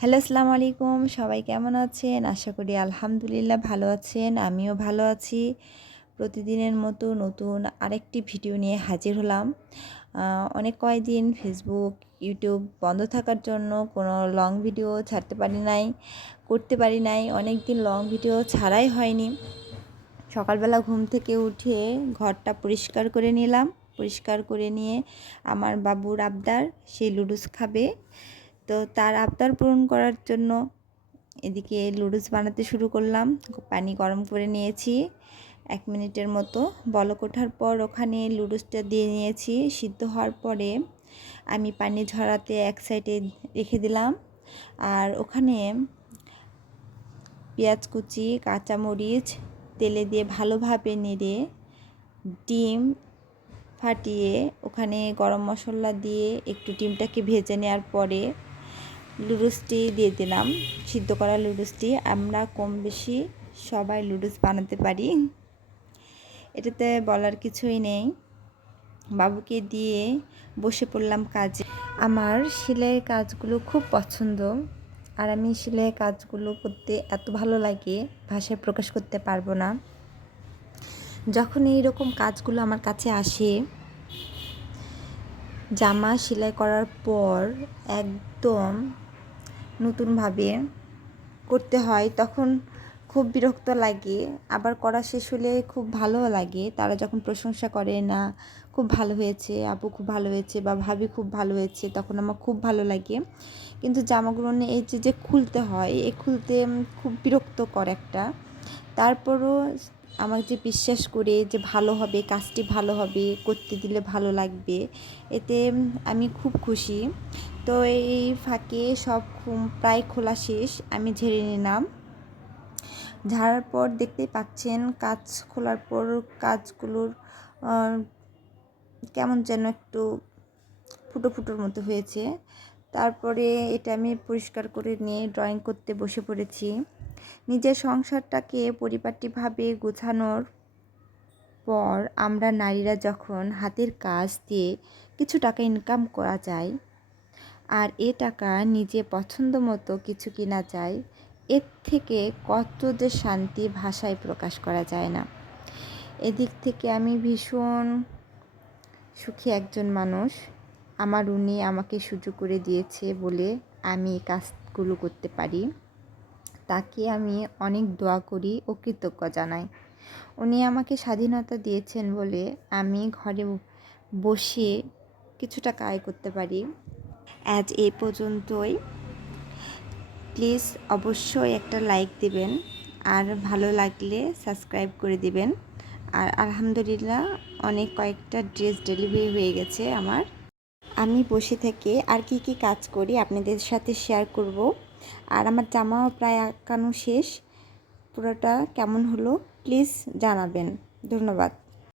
Hello, আসসালামু আলাইকুম। সবাই কেমন আছেন? আশা করি আলহামদুলিল্লাহ ভালো আছেন। আমিও ভালো আছি। প্রতিদিনের মতো নতুন আরেকটি ভিডিও নিয়ে হাজির হলাম। অনেক কয়েকদিন ফেসবুক ইউটিউব বন্ধ থাকার জন্য কোনো লং ভিডিও ছাড়তে পারি নাই, করতে পারি নাই। অনেক দিন লং ভিডিও ছাড়াই হয়নি। সকালবেলা ঘুম থেকে উঠে ঘরটা পরিষ্কার করে নিলাম। পরিষ্কার করে নিয়ে আমার বাবুর আবদার সেই লুডুস খাবে। তো তার আবদার পূরণ করার জন্য এদিকে লুডুস বানাতে শুরু করলাম। পানি গরম করে নিয়েছি, এক মিনিটের মতো। বলক ওঠার পর ওখানে লুডুসটা দিয়ে নিয়েছি। সিদ্ধ হওয়ার পরে আমি পানি ঝরাতে এক সাইডে রেখে দিলাম। আর ওখানে পেঁয়াজ কুচি, কাঁচামরিচ, তেলে দিয়ে ভালোভাবে নেড়ে ডিম ফাটিয়ে ওখানে গরম মশলা দিয়ে একটু ডিমটাকে ভেজে নেওয়ার পরে লুডুসটি দিয়ে দিলাম। সিদ্ধ করা লুডুসটি। আমরা কম বেশি সবাই লুডুস বানাতে পারি। এটাতে বলার কিছুই নেই। বাবুকে দিয়ে বসে পড়লাম কাজে। আমার সেলাইয়ের কাজগুলো খুব পছন্দ। আর আমি সেলাইয়ের কাজগুলো করতে এত ভালো লাগে, ভাষায় প্রকাশ করতে পারব না। যখন এই রকম কাজগুলো আমার কাছে আসে, জামা সেলাই করার পর একদম নতুনভাবে করতে হয়, তখন খুব বিরক্ত লাগে। আবার করা শেষ হলে খুব ভালো লাগে। তারা যখন প্রশংসা করে, না, খুব ভালো হয়েছে, আপু খুব ভালো হয়েছে বা ভাবি খুব ভালো হয়েছে তখন আমার খুব ভালো লাগে। কিন্তু জামাগুলো এই যে যে খুলতে হয় এ খুলতে খুব বিরক্তকর একটা তারপরও আমার যে বিশ্বাস করে যে ভালো হবে, কাজটি ভালো হবে, করতে দিলে ভালো লাগবে, এতে আমি খুব খুশি। তো এই ফাঁকে সব প্রায় খোলা শেষ, আমি ঝেড়ে নিলাম। ঝাড়ার পর দেখতেই পাচ্ছেন কাজ খোলার পর কাজগুলোর কেমন যেন একটু ফুটো ফুটোর মতো হয়েছে। তারপরে এটা আমি পরিষ্কার করে নিয়ে ড্রয়িং করতে বসে পড়েছি। নিজের সংসারটাকে পরিপাটিভাবে গোছানোর পর আমরা নারীরা যখন হাতের কাজ দিয়ে কিছু টাকা ইনকাম করা যায় আর এ টাকা নিজে পছন্দ মতো কিছু কিনা যায়, এর থেকে কত যে শান্তি ভাষায় প্রকাশ করা যায় না। এদিক থেকে আমি ভীষণ সুখী একজন মানুষ। আমার উনি আমাকে সুযোগ করে দিয়েছে বলে আমি কাজগুলো করতে পারি। তাকে আমি অনেক দোয়া করি ও কৃতজ্ঞ জানাই। উনি আমাকে স্বাধীনতা দিয়েছেন বলে আমি ঘরে বসে কিছু টাকা আয় করতে পারি। আজ এই পর্যন্তই। প্লিজ অবশ্যই একটা লাইক দিবেন আর ভালো লাগলে সাবস্ক্রাইব করে দিবেন। আর আলহামদুলিল্লাহ অনেক কয়েকটা ড্রেস ডেলিভারি হয়ে গেছে আমার। আমি বসে থেকে আর কি কি কাজ করি আপনাদের সাথে শেয়ার করব। আর আমার জামাও প্রায় আঁকানো শেষ। পুরোটা কেমন হলো? প্লিজ জানাবেন। ধন্যবাদ।